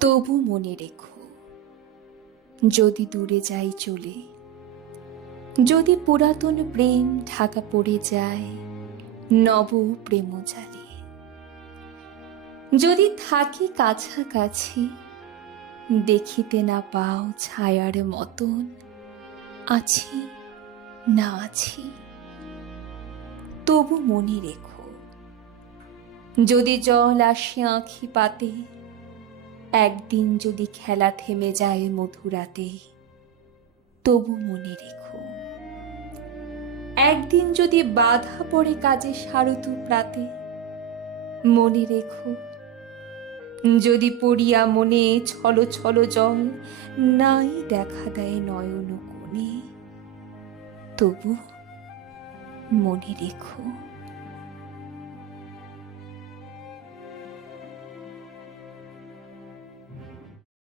তবু মনে রেখো, যদি দূরে যাই চলে, যদি পুরাতন প্রেম ঢাকা পড়ে যায় নব প্রেম জালে, যদি থাকি কাছাকাছি দেখিতে না পাও ছায়ার মতন আছি না আছি, তবু মনে রেখো, যদি জল আসে আঁখি পাতে, একদিন যদি খেলা থেমে যায় মধুরাতে, তবু মনে রেখো, একদিন যদি বাধা পড়ে কাজে সারতু প্রাতে, মনে রেখো, যদি পড়িয়া মনে ছলো ছলো জল নাই দেখা দেয় নয়ন কোণে, তবু মনে রেখো।